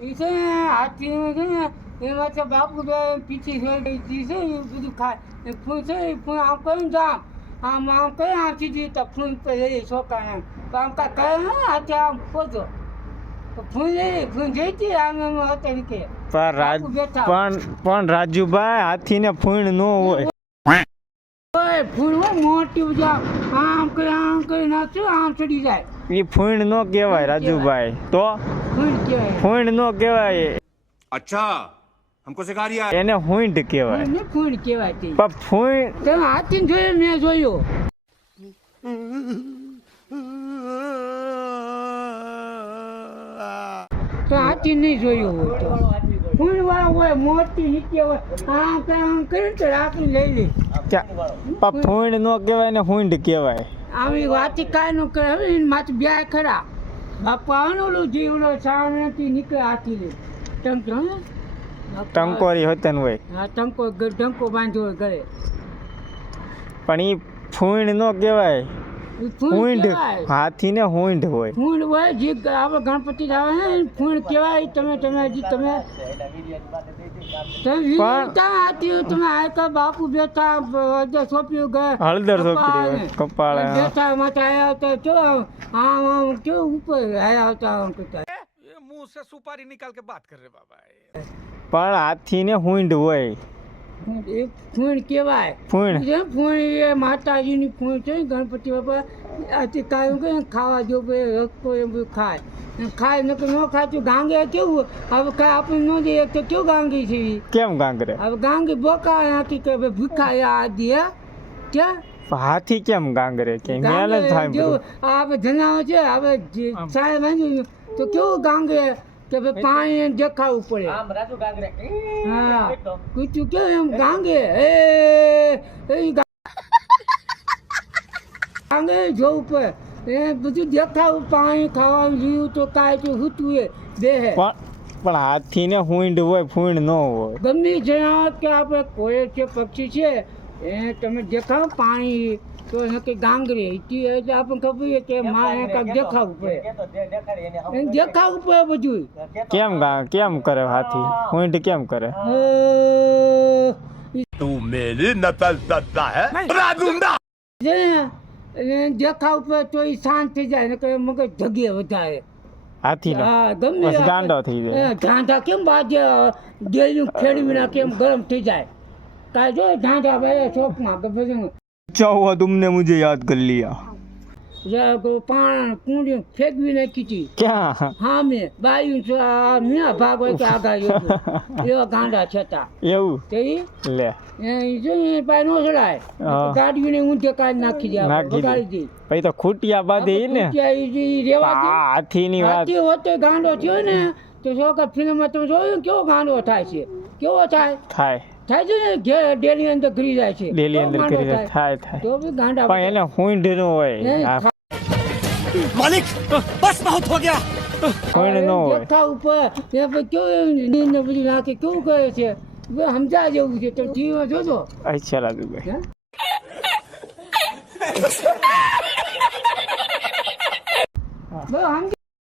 એ છે ને હાથી છે ને એમાં તો બાપુ પીછી છે એ બધું ખાય એ ફૂલ છે એ ફૂલ આમ કરીને જામ આમ કઈ આથી જી તો ફૂલ એ છોકરાને આમ કાંઈ કહે ને હાથી આમ પોજો ફૂલ જઈતી આમ એમ હતા કે પણ રાજુભાઈ હાથીને ફૂણ ન હોય ફૂલ મોટી આમ કરી નાખશું આમ ચડી જાય એ ફૂણ ન કહેવાય રાજુભાઈ તો ફૂણ ન કહેવાય अच्छा हमको सिखा रिया એને હુંડ કહેવાય ફૂણ કહેવાય તે પણ ફૂણ તમે હાથી જોયો મેં જોયો તો હાથી નહીં જોયું હોય તો ફૂણ વાળો હોય મોટી નીચે હોય આમ કરીને તો રાખી લઈ લે પણ ફૂણ ન કહેવાય ને હુંડ કહેવાય આવી વાતી કાંઈ ન કરે હવે માથે બ્યાય ખરા બાપા ઓલું જીવડો સામેથી નીકળે હાથી લે ટંકોરી હોતન હોય હા ટંકો બાંધ્યો હોય ઘરે પણ ઈ ફૂણ ન કહેવાય હુંડ હાથીને હુંડ હોય ફૂણ હોય જે આપણે ગણપતિ આવે ને ફૂણ કહેવાય તમે હજી તમે હાથી તમે આયકા બાપુ બેઠા હળદર સોંપ્યું ગયા હળદર સોંપડી કપાળે બેઠા માથે આવ્યા હતા ચલો આમ કેવું ઉપર આવ્યા હતા આમ કરતા मुंह से सुपारी निकाल के बात कर रहे बाबा પણ હાથીને હુંડ હોય ફૂણ કહેવાય ફૂણ એ માતાજીની ફૂણ છે ગણપતિ બાપા આથી કાંઈ કે ખાવા જો રસ્તો એમ બધું ખાય ન ખાય તો ગાંગે કેવું હવે કાંઈ આપણે ન દઈએ તો કેવું ગાંગી છે કેમ ગાંગરે હવે ગાંગી બોકા નાખી કે ભૂખા આદિ ક્યાં હાથી કેમ ગાંગરે કે મેલ જ થાય જેવું આપણે જણાવે છે હવે સાહેબ બાંધ્યું તો કેવું ગાંગે કે ભાઈ પાણી દેખાવું પડે હા કૂચું કેવું એમ ગાંગે ગાંગે જોવું પડે એ બધું દેખાવું પાણી ખાવાનું લીધું તો કાંઈ તો હૂતું એ દેહે પણ હાથીને હુંડ હોય ફૂણ ન હોય ગમે જણાવો કે આપણે કોઈ છે પક્ષી છે એ તમે દેખાવ પાણી તો કે ગાંગરે એટલે આપણને ખબર કે માં કાંઈક દેખાવું પડે દેખાવું પડે બધું કેમ કરે હાથી હુંડ કેમ કરે तू मेरी नकल करता है દેખાવું પડે તો એ શાંત થઈ જાય ને મગજ જગે વધારે હાથી હા ગમે ગાંડો થઈ જાય ઢાંઢા કેમ બાજે ડેલું ખેડવી નાખે એમ ગરમ થઈ જાય કાંઈ જો ઢાંઢા ભાઈ શોખમાં બધું चाहो तुमने मुझे याद कर लिया પાણ કુંડી ફેંકવી નાખી હતી ક્યાં હા મેં બાયું મેં ભાગ હોય કે આગા એવા ગાંડા છતાં એવું તે લે પાય નો ચડાય ગાડીને ઊંધે કાઢી નાખી દે બગાડી દે પછી તો ખૂટિયા બાંધે ને રેવા દે હાથીની વાત હાથી હોતે ગાંડો થયો ને તો છોકરા ફિલ્મમાં તમે જોયું કેવો ગાંડો થાય છે કેવો થાય થાય છે ને ડેલી અંદર ઘરી જાય છે ડેલી અંદર કરી થાય તો બી ગાંડા પણ એને હુંડ ન હોય मालिक बस बहुत हो गया હુંડ ન હોય દેખા ઉપર એ પછી કેવું નીંદ બધું નાખે કેવું કરે છે સમજા જેવું છે તો ટીવીમાં જોજો અચ્છા રાજુભાઈ સમજ